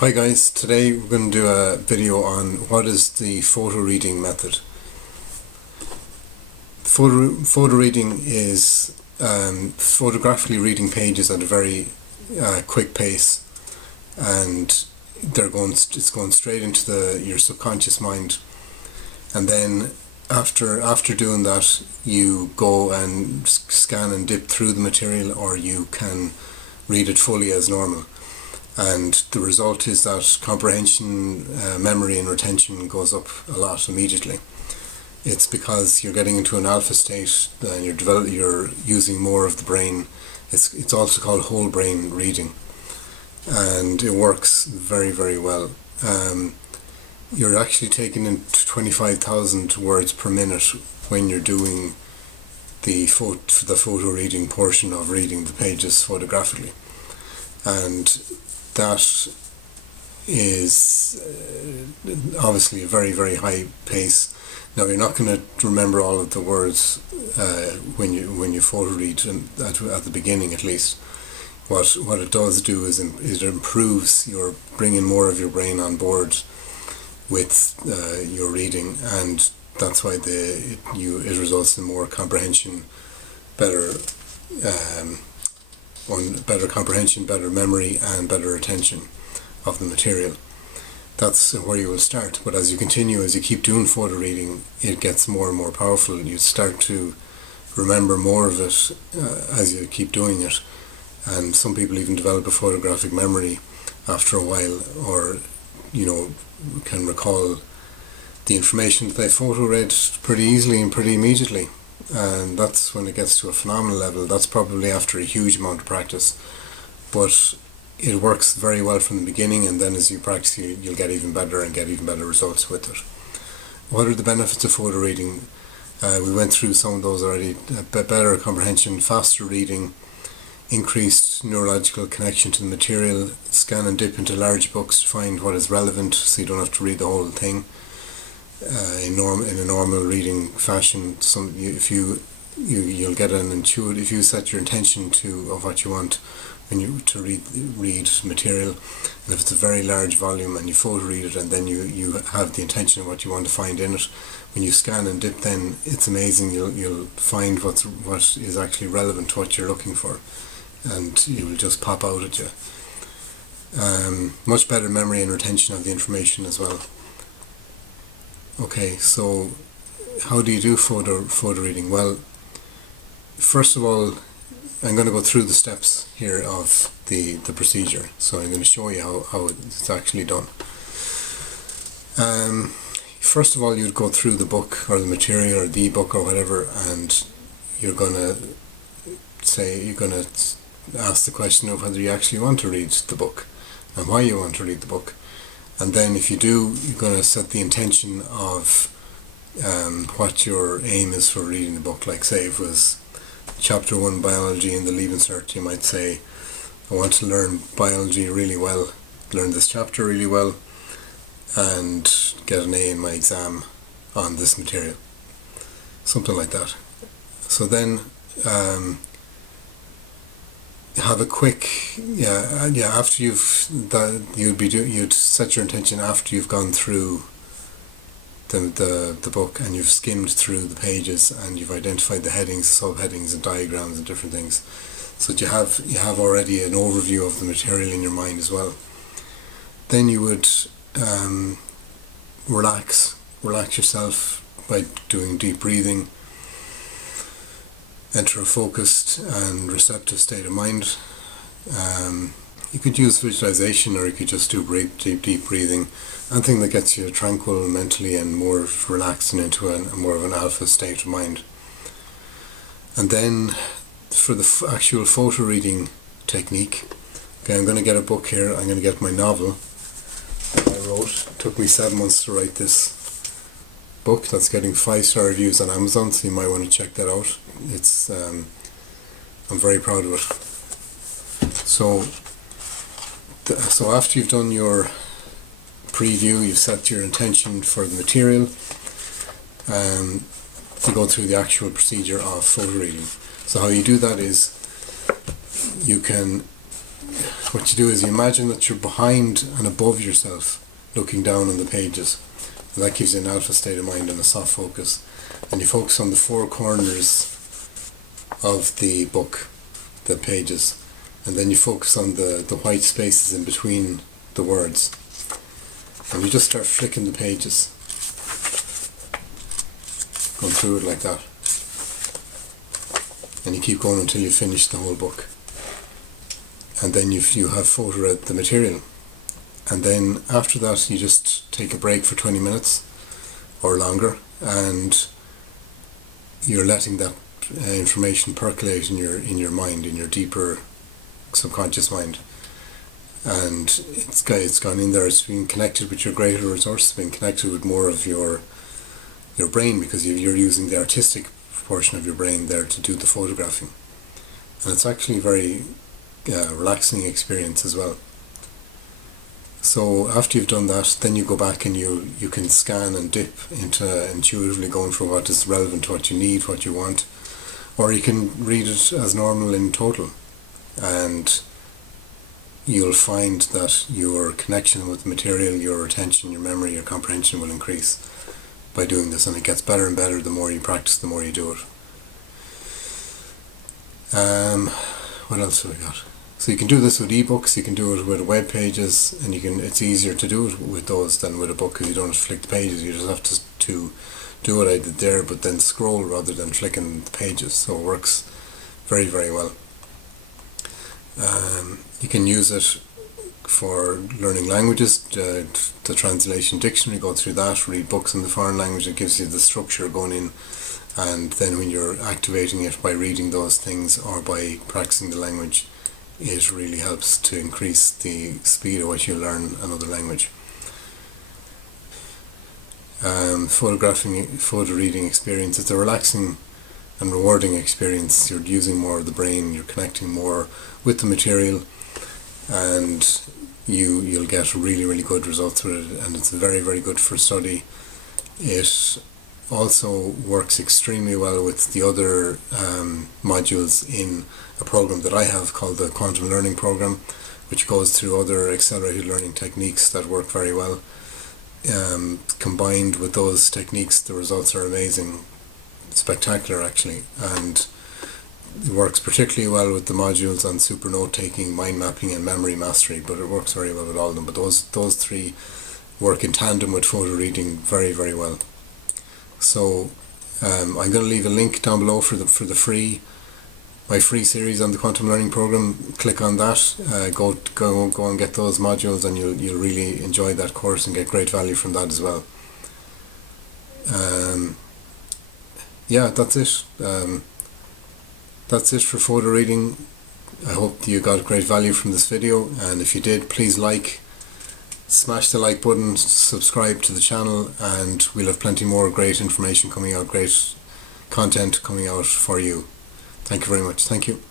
Hi guys, today we're going to do a video on what is the photo reading method. Photo reading is photographically reading pages at a very quick pace, and it's going straight into your subconscious mind, and then after doing that you go and scan and dip through the material, or you can read it fully as normal. And the result is that comprehension, memory and retention goes up a lot immediately. It's because you're getting into an alpha state and you're using more of the brain. It's also called whole brain reading, and it works very, very well. You're actually taking in 25,000 words per minute when you're doing the photo reading portion of reading the pages photographically, and that is obviously a very, very high pace. Now, you're not going to remember all of the words when you photo read, at the beginning at least. What it does do is it improves your bringing more of your brain on board with your reading, and that's why it results in more comprehension, better comprehension, better memory, and better retention of the material. That's where you will start. But as you keep doing photo reading, it gets more and more powerful. You start to remember more of it as you keep doing it. And some people even develop a photographic memory after a while, or can recall the information that they photo read pretty easily and pretty immediately. And that's when it gets to a phenomenal level. That's probably after a huge amount of practice, but it works very well from the beginning, and then as you practice, you'll get even better and get even better results with it. What are the benefits of photo reading? We went through some of those already. Better comprehension, faster reading, increased neurological connection to the material, scan and dip into large books to find what is relevant, so you don't have to read the whole thing in a normal reading fashion. You'll get an intuitive, if you set your intention of what you want to read material, and if it's a very large volume and you photo read it, and then you have the intention of what you want to find in it, when you scan and dip, then it's amazing. You'll find what is actually relevant to what you're looking for, and it will just pop out at you. Much better memory and retention of the information as well. Okay, so how do you do photo reading? Well, first of all, I'm going to go through the steps here of the procedure. So I'm going to show you how it's actually done. First of all, you'd go through the book or the material or the ebook or whatever, and you're going to ask the question of whether you actually want to read the book and why you want to read the book. And then if you do, you're going to set the intention of what your aim is for reading the book. Like, say if it was chapter 1 biology in the Leaving Cert, you might say, I want to learn biology really well, learn this chapter really well, and get an A in my exam on this material. Something like that. So then have a quick after you'd set your intention after you've gone through the book and you've skimmed through the pages and you've identified the headings, subheadings and diagrams and different things, so that you have already an overview of the material in your mind as well. Then you would relax yourself by doing deep breathing. Enter a focused and receptive state of mind. You could use visualization, or you could just do deep breathing, anything that gets you tranquil mentally and more relaxed and into a more of an alpha state of mind. And then for the actual photo reading technique, okay, I'm going to get a book here. I'm going to get my novel that I wrote. It took me 7 months to write this book. That's getting 5-star reviews on Amazon, so you might want to check that out. It's I'm very proud of it. So after you've done your preview, you've set your intention for the material, to go through the actual procedure of photo reading. So how you do that is you can what you do is you imagine that you're behind and above yourself, looking down on the pages, and that gives you an alpha state of mind and a soft focus. And you focus on the four corners of the book, the pages, and then you focus on the white spaces in between the words, and you just start flicking the pages, going through it like that, and you keep going until you finish the whole book. And then you have photo-read the material, and then after that you just take a break for 20 minutes or longer, and you're letting that information percolate in your mind, in your deeper subconscious mind, and it's gone in there. It's been connected with your greater resource, it's been connected with more of your brain, because you're using the artistic portion of your brain there to do the photographing, and it's actually a very relaxing experience as well. So after you've done that, then you go back and you can scan and dip into intuitively going for what is relevant to what you need, what you want, or you can read it as normal in total, and you'll find that your connection with the material, your retention, your memory, your comprehension will increase by doing this, and it gets better and better the more you practice, the more you do it. What else have we got? So you can do this with ebooks, you can do it with web pages, and it's easier to do it with those than with a book, because you don't have to flick the pages. You just have to do what I did there, but then scroll rather than flicking the pages. So it works very, very well. You can use it for learning languages, the translation dictionary, go through that, read books in the foreign language. It gives you the structure going in, and then when you're activating it by reading those things or by practicing the language, it really helps to increase the speed at which you learn another language. Photo reading experience, it's a relaxing and rewarding experience. You're using more of the brain, you're connecting more with the material, and you'll get really, really good results with it, and it's very, very good for study. It also works extremely well with the other modules in a program that I have called the Quantum Learning Program, which goes through other accelerated learning techniques that work very well. Combined with those techniques, the results are amazing, spectacular actually, and it works particularly well with the modules on super note taking, mind mapping and memory mastery, but it works very well with all of them. But those three work in tandem with photo reading very, very well. So I'm going to leave a link down below for my free series on the Quantum Learning Program. Click on that, go and get those modules, and you'll really enjoy that course and get great value from that as well. Yeah, that's it. That's it for photo reading. I hope you got great value from this video, and if you did, please smash the like button, subscribe to the channel, and we'll have plenty more great information coming out, great content coming out for you. Thank you very much. Thank you.